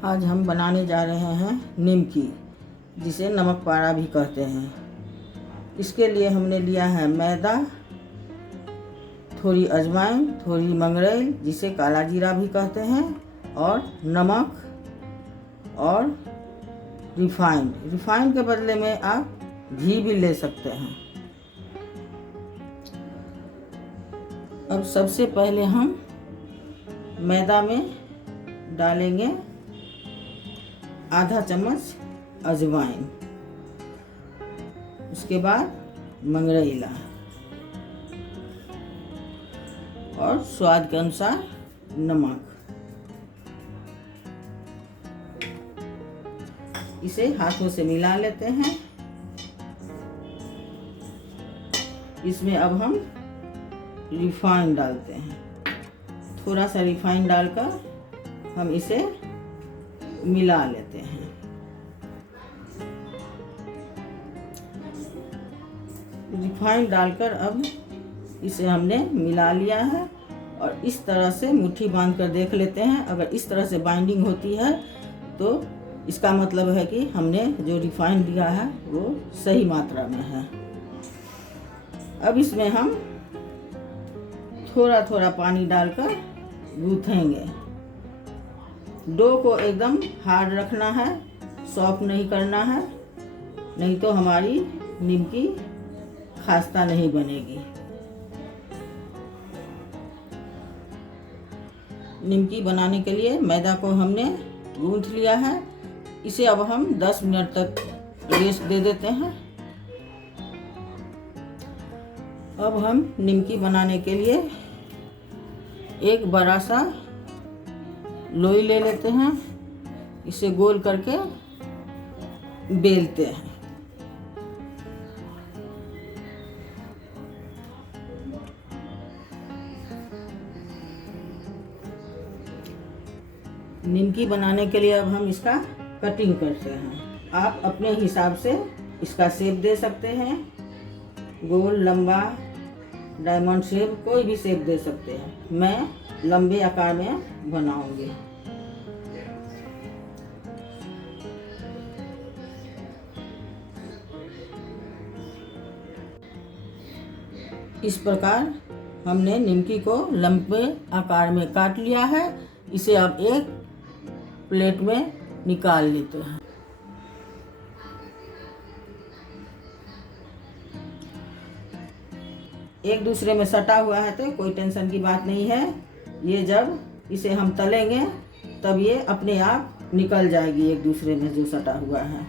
आज हम बनाने जा रहे हैं निमकी, जिसे नमक पारा भी कहते हैं। इसके लिए हमने लिया है मैदा, थोड़ी अजवाइन, थोड़ी मंगरेल जिसे काला जीरा भी कहते हैं, और नमक और रिफाइंड के बदले में आप घी भी ले सकते हैं। अब सबसे पहले हम मैदा में डालेंगे आधा चम्मच अजवाइन, उसके बाद मंगरैला और स्वाद के अनुसार नमक। इसे हाथों से मिला लेते हैं। इसमें अब हम रिफाइंड डालते हैं। थोड़ा सा रिफाइंड डालकर हम इसे मिला लेते हैं। रिफाइंड डालकर अब इसे हमने मिला लिया है और इस तरह से मुट्ठी बांध कर देख लेते हैं। अगर इस तरह से बाइंडिंग होती है तो इसका मतलब है कि हमने जो रिफाइंड दिया है वो सही मात्रा में है। अब इसमें हम थोड़ा थोड़ा पानी डालकर गूँथेंगे। डो को एकदम हार्ड रखना है, सॉफ्ट नहीं करना है, नहीं तो हमारी निमकी खास्ता नहीं बनेगी। निमकी बनाने के लिए मैदा को हमने गूँथ लिया है। इसे अब हम 10 मिनट तक रेस्ट दे देते हैं। अब हम निमकी बनाने के लिए एक बड़ा सा लोई ले लेते हैं। इसे गोल करके बेलते हैं। निमकी बनाने के लिए अब हम इसका कटिंग करते हैं। आप अपने हिसाब से इसका शेप दे सकते हैं, गोल, लंबा, डायमंड शेप, कोई भी शेप दे सकते हैं। मैं लंबे आकार में बनाऊंगी। इस प्रकार हमने निमकी को लंबे आकार में काट लिया है। इसे अब एक प्लेट में निकाल लेते हैं। एक दूसरे में सटा हुआ है तो कोई टेंशन की बात नहीं है। ये जब इसे हम तलेंगे तब ये अपने आप निकल जाएगी एक दूसरे में जो सटा हुआ है।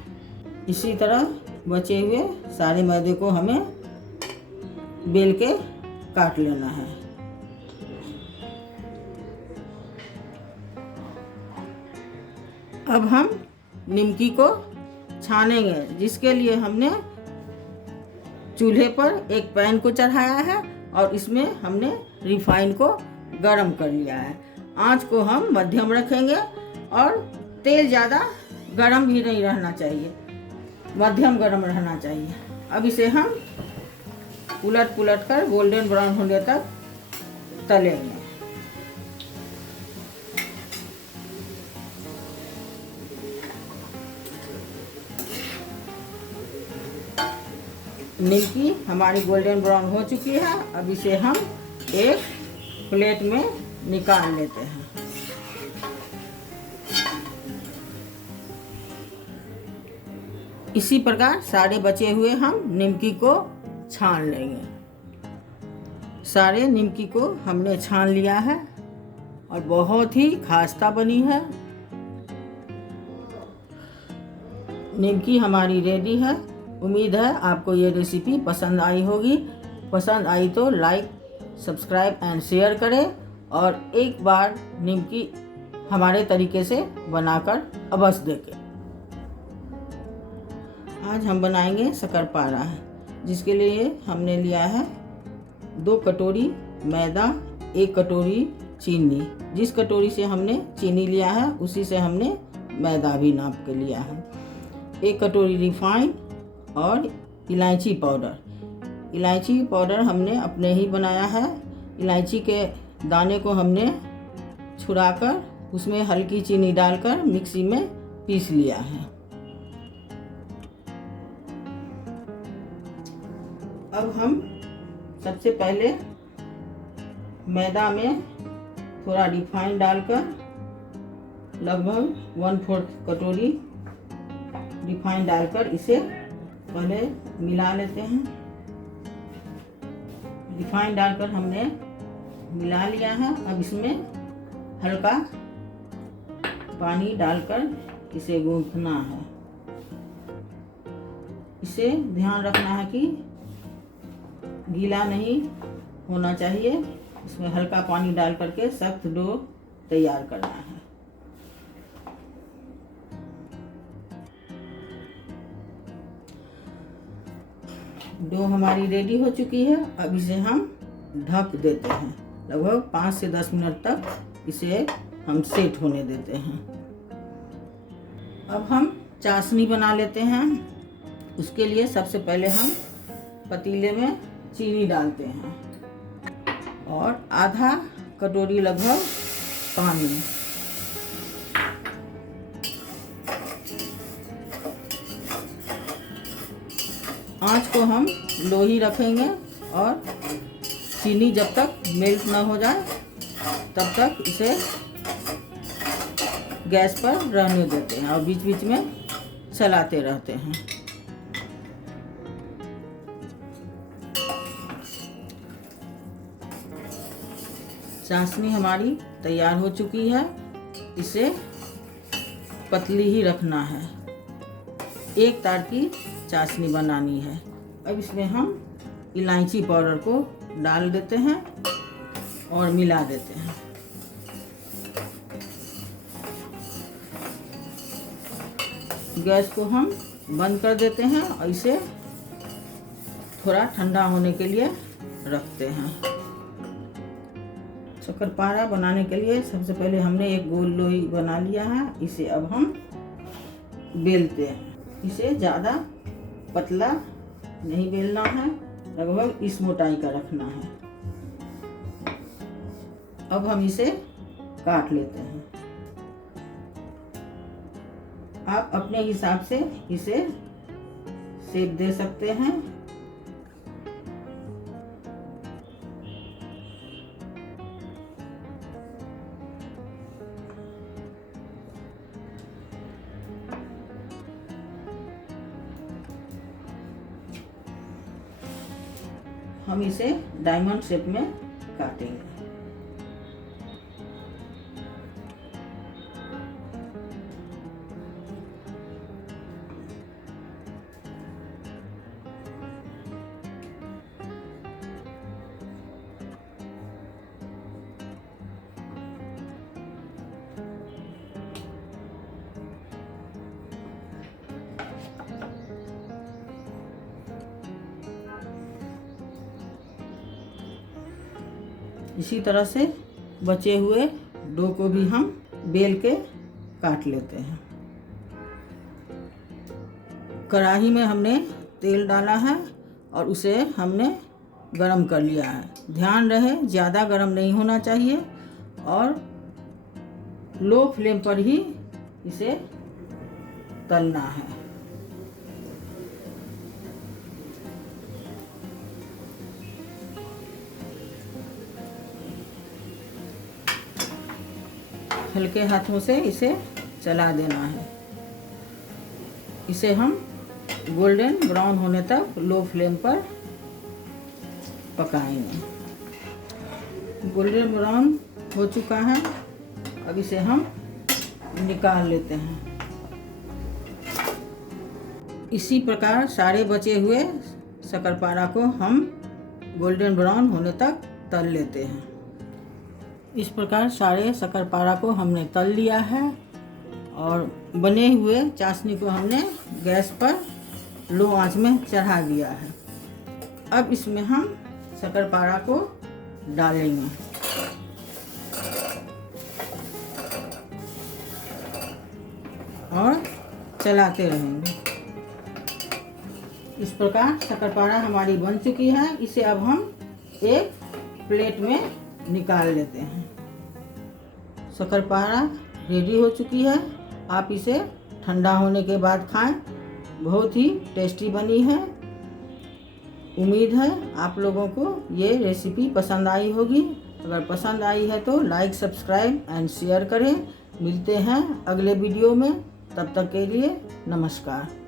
इसी तरह बचे हुए सारे मैदे को हमें बेल के काट लेना है। अब हम निमकी को छानेंगे, जिसके लिए हमने चूल्हे पर एक पैन को चढ़ाया है और इसमें हमने रिफाइन को गरम कर लिया है। आंच को हम मध्यम रखेंगे और तेल ज़्यादा गरम भी नहीं रहना चाहिए, मध्यम गरम रहना चाहिए। अब इसे हम उलट पुलट कर गोल्डन ब्राउन होने तक तलेंगे। निमकी हमारी गोल्डन ब्राउन हो चुकी है। अब इसे हम एक प्लेट में निकाल लेते हैं। इसी प्रकार सारे बचे हुए हम निमकी को छान लेंगे। सारे निमकी को हमने छान लिया है और बहुत ही खास्ता बनी है। निमकी हमारी रेडी है। उम्मीद है आपको ये रेसिपी पसंद आई होगी। पसंद आई तो लाइक, सब्सक्राइब एंड शेयर करें और एक बार निमकी हमारे तरीके से बनाकर अवश्य देखें। आज हम बनाएंगे शक्करपारा, जिसके लिए हमने लिया है 2 कटोरी मैदा, 1 कटोरी चीनी। जिस कटोरी से हमने चीनी लिया है उसी से हमने मैदा भी नाप के लिया है। 1 कटोरी रिफाइंड और इलायची पाउडर। इलायची पाउडर हमने अपने ही बनाया है। इलायची के दाने को हमने छुड़ाकर उसमें हल्की चीनी डालकर मिक्सी में पीस लिया है। अब हम सबसे पहले मैदा में थोड़ा रिफाइंड डालकर लगभग 1/4 कटोरी रिफाइंड डालकर इसे पहले मिला लेते हैं। रिफाइंड डालकर हमने मिला लिया है। अब इसमें हल्का पानी डालकर इसे गूंथना है। इसे ध्यान रखना है कि गीला नहीं होना चाहिए। इसमें हल्का पानी डाल करके सख्त डो तैयार करना है। डो हमारी रेडी हो चुकी है। अब इसे हम ढक देते हैं। लगभग 5 से 10 मिनट तक इसे हम सेट होने देते हैं। अब हम चाशनी बना लेते हैं। उसके लिए सबसे पहले हम पतीले में चीनी डालते हैं और आधा कटोरी लगभग पानी। आंच को हम लो ही रखेंगे और चीनी जब तक मेल्ट ना हो जाए तब तक इसे गैस पर रहने देते हैं और बीच बीच में चलाते रहते हैं। चाशनी हमारी तैयार हो चुकी है। इसे पतली ही रखना है। एक तार की चाशनी बनानी है। अब इसमें हम इलायची पाउडर को डाल देते हैं और मिला देते हैं। गैस को हम बंद कर देते हैं और इसे थोड़ा ठंडा होने के लिए रखते हैं। शक्करपारा बनाने के लिए सबसे पहले हमने एक गोल लोई बना लिया है। इसे अब हम बेलते हैं। इसे ज़्यादा पतला नहीं बेलना है, लगभग इस मोटाई का रखना है। अब हम इसे काट लेते हैं। आप अपने हिसाब से इसे शेप दे सकते हैं। हम इसे डायमंड शेप में काटेंगे। इसी तरह से बचे हुए डो को भी हम बेल के काट लेते हैं। कढ़ाई में हमने तेल डाला है और उसे हमने गरम कर लिया है। ध्यान रहे ज़्यादा गरम नहीं होना चाहिए और लो फ्लेम पर ही इसे तलना है। हल्के हाथों से इसे चला देना है। इसे हम गोल्डन ब्राउन होने तक लो फ्लेम पर पकाएंगे। गोल्डन ब्राउन हो चुका है। अब इसे हम निकाल लेते हैं। इसी प्रकार सारे बचे हुए शक्करपारा को हम गोल्डन ब्राउन होने तक तल लेते हैं। इस प्रकार सारे शक्करपारा को हमने तल लिया है और बने हुए चाशनी को हमने गैस पर लो आंच में चढ़ा दिया है। अब इसमें हम शक्करपारा को डालेंगे। और चलाते रहेंगे। इस प्रकार शक्करपारा हमारी बन चुकी है। इसे अब हम एक प्लेट में निकाल लेते हैं। शक्करपारा रेडी हो चुकी है। आप इसे ठंडा होने के बाद खाएं। बहुत ही टेस्टी बनी है। उम्मीद है आप लोगों को ये रेसिपी पसंद आई होगी। अगर पसंद आई है तो लाइक, सब्सक्राइब एंड शेयर करें। मिलते हैं अगले वीडियो में। तब तक के लिए नमस्कार।